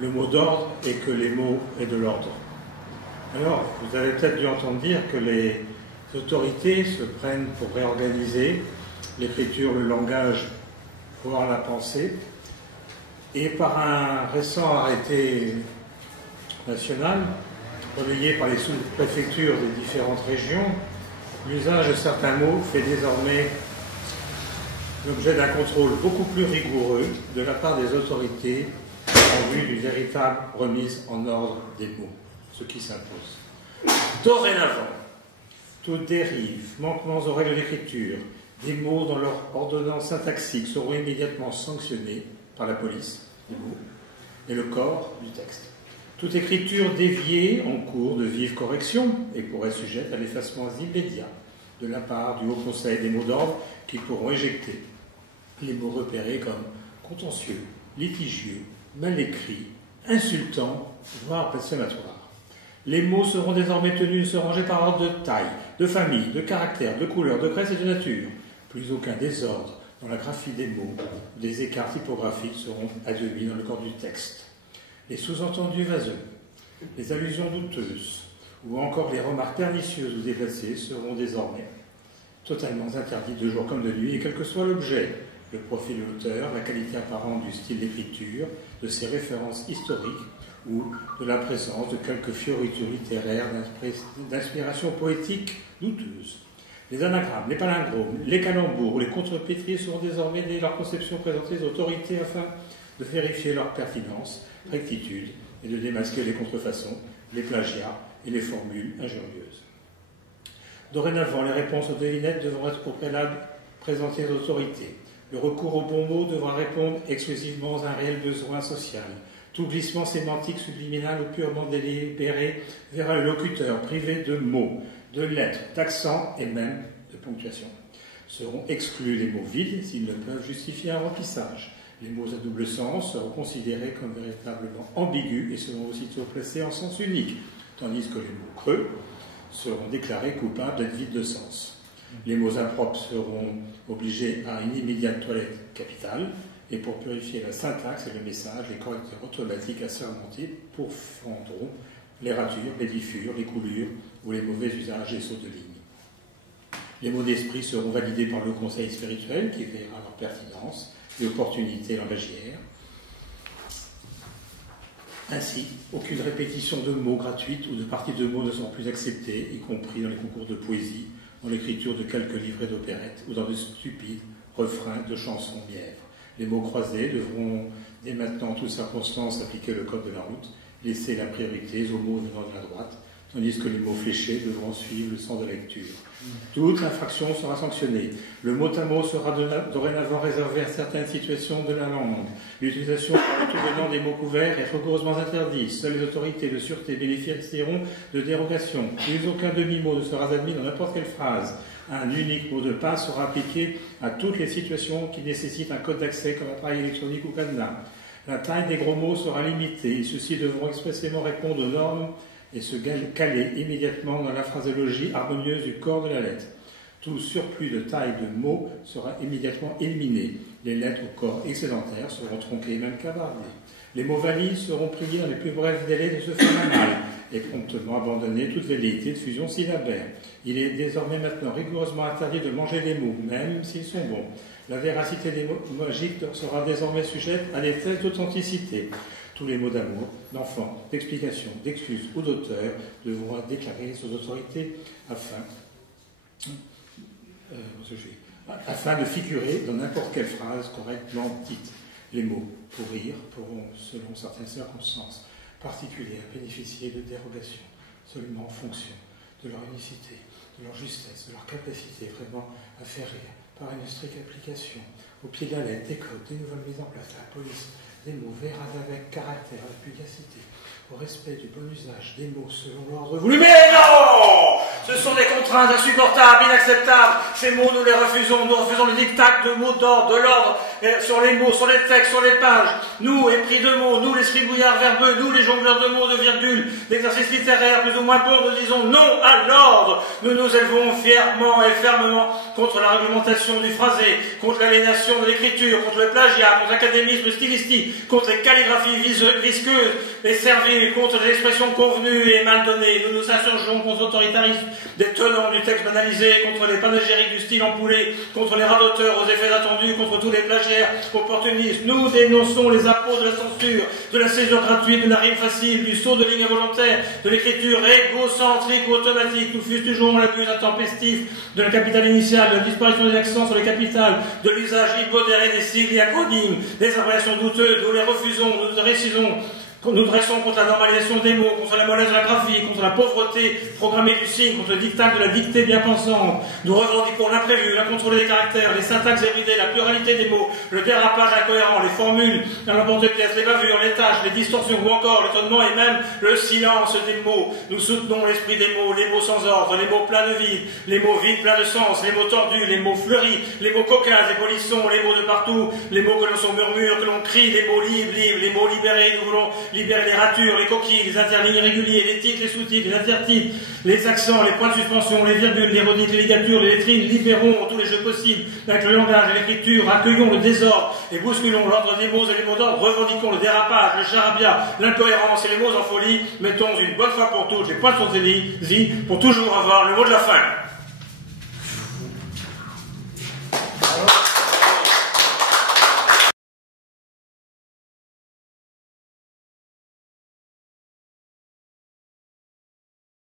le mot d'ordre et que les mots aient de l'ordre. Alors, vous avez peut-être dû entendre dire que les autorités se prennent pour réorganiser l'écriture, le langage, voire la pensée, et par un récent arrêté national, relayé par les sous-préfectures des différentes régions, l'usage de certains mots fait désormais l'objet d'un contrôle beaucoup plus rigoureux de la part des autorités en vue d'une véritable remise en ordre des mots, ce qui s'impose. Dorénavant, toute dérive, manquements aux règles d'écriture, des mots dans leur ordonnance syntaxique seront immédiatement sanctionnés par la police, les mots, et le corps du texte. Toute écriture déviée en cours de vive correction et pourrait être sujette à l'effacement immédiat de la part du Haut Conseil des mots d'ordre qui pourront éjecter les mots repérés comme contentieux, litigieux, mal écrits, insultants, voire blasphématoires. Les mots seront désormais tenus de se ranger par ordre de taille, de famille, de caractère, de couleur, de presse et de nature. Plus aucun désordre dans la graphie des mots, des écarts typographiques seront admis dans le corps du texte. Les sous-entendus vaseux, les allusions douteuses, ou encore les remarques pernicieuses ou déplacées seront désormais totalement interdites de jour comme de nuit, et quel que soit l'objet, le profil de l'auteur, la qualité apparente du style d'écriture, de ses références historiques, ou de la présence de quelques fioritures littéraires d'inspiration poétique douteuse. Les anagrammes, les palindromes, les calembours ou les contrepétries seront désormais, dès leur conception, présentés aux autorités afin de vérifier leur pertinence, rectitude et de démasquer les contrefaçons, les plagiats et les formules injurieuses. Dorénavant, les réponses aux devinettes devront être au préalable présentées aux autorités. Le recours aux bons mots devra répondre exclusivement à un réel besoin social. Tout glissement sémantique subliminal ou purement délibéré verra le locuteur privé de mots, de lettres, d'accents et même de ponctuation. Seront exclus les mots vides s'ils ne peuvent justifier un remplissage. Les mots à double sens seront considérés comme véritablement ambigus et seront aussitôt placés en sens unique, tandis que les mots creux seront déclarés coupables d'être vides de sens. Les mots impropres seront obligés à une immédiate toilette capitale, et pour purifier la syntaxe et le message, les correcteurs automatiques assermentés pourfendront les ratures, les diffures, les coulures ou les mauvais usages et sauts de ligne. Les mots d'esprit seront validés par le conseil spirituel qui verra leur pertinence et opportunité langagière. Ainsi, aucune répétition de mots gratuite ou de parties de mots ne seront plus acceptées, y compris dans les concours de poésie, dans l'écriture de quelques livrets d'opérettes ou dans de stupides refrains de chansons mièvres. Les mots croisés devront, dès maintenant, en toutes circonstances, appliquer le code de la route, laisser la priorité aux mots venant de la droite, tandis que les mots fléchés devront suivre le sens de la lecture. Toute infraction sera sanctionnée. Le mot à mot sera dorénavant réservé à certaines situations de la langue. L'utilisation par le tout venant des mots couverts est rigoureusement interdite. Seules les autorités de sûreté bénéficieront de dérogations. Plus aucun demi-mot ne sera admis dans n'importe quelle phrase. Un unique mot de passe sera appliqué à toutes les situations qui nécessitent un code d'accès comme appareil électronique ou cadenas. La taille des gros mots sera limitée et ceux-ci devront expressément répondre aux normes et se caler immédiatement dans la phraséologie harmonieuse du corps de la lettre. Tout surplus de taille de mots sera immédiatement éliminé. Les lettres au corps excédentaire seront tronquées et même cavardées. Les mots valides seront priés dans les plus brefs délais de se faire mal et promptement abandonner toute velléité de fusion syllabaire. Il est désormais maintenant rigoureusement interdit de manger des mots, même s'ils sont bons. La véracité des mots magiques sera désormais sujette à des tests d'authenticité. Tous les mots d'amour, d'enfant, d'explication, d'excuse ou d'auteur devront être déclarés aux autorités afin de figurer dans n'importe quelle phrase correctement dite. Les mots pour rire pourront, selon certaines circonstances particulières, bénéficier de dérogations seulement en fonction de leur unicité, de leur justesse, de leur capacité vraiment à faire rire, par une stricte application, au pied de la lettre, des codes, des nouvelles mises en place, la police, des mots verras avec caractère, avec pugacité, au respect du bon usage des mots selon l'ordre voulu. Mais non! Ce sont des contraintes insupportables, inacceptables. Ces mots, nous les refusons. Nous refusons les dictats de mots d'ordre, de l'ordre sur les mots, sur les textes, sur les pages. Nous, épris de mots, nous les scribouillards verbeux, nous les jongleurs de mots, de virgules, d'exercices littéraires plus ou moins bons, nous disons non à l'ordre. Nous nous élevons fièrement et fermement contre la réglementation du phrasé, contre l'aliénation de l'écriture, contre le plagiat, contre l'académisme stylistique, contre les calligraphies visqueuses et serviles, contre les expressions convenues et mal données. Nous nous insurgeons contre l'autoritarisme des tenants du texte banalisé, contre les panégyriques du style empoulé, contre les radoteurs aux effets attendus, contre tous les plagiaires opportunistes. Nous dénonçons les appôts de la censure, de la césure gratuite, de la rime facile, du saut de ligne involontaire, de l'écriture égocentrique ou automatique. Nous fustigeons l'abus intempestif de la capitale initiale, de la disparition des accents sur les capitales, de l'usage immodéré des sigles et acronymes, des abréviations douteuses. Nous les refusons, nous dressons contre la normalisation des mots, contre la mollesse de la graphie, contre la pauvreté programmée du signe, contre le dictat de la dictée bien pensante. Nous revendiquons l'imprévu, l'incontrôlé des caractères, les syntaxes évidées, la pluralité des mots, le dérapage incohérent, les formules dans l'emporte-pièce, les bavures, les tâches, les distorsions ou encore l'étonnement et même le silence des mots. Nous soutenons l'esprit des mots, les mots sans ordre, les mots pleins de vide, les mots vides pleins de sens, les mots tordus, les mots fleuris, les mots coquins et polissons, les mots de partout, les mots que l'on murmure, que l'on crie, les mots libres, les mots libérés. Nous voulons libérer les ratures, les coquilles, les interlignes irréguliers, les titres, les sous-titres, les intertitres, les accents, les points de suspension, les virgules, les redites, les ligatures, les lettrines. Libérons tous les jeux possibles avec le langage et l'écriture, accueillons le désordre et bousculons l'ordre des mots et les mots d'ordre, revendiquons le dérapage, le charabia, l'incohérence et les mots en folie. Mettons une bonne fois pour toutes les points sur les i pour toujours avoir le mot de la fin.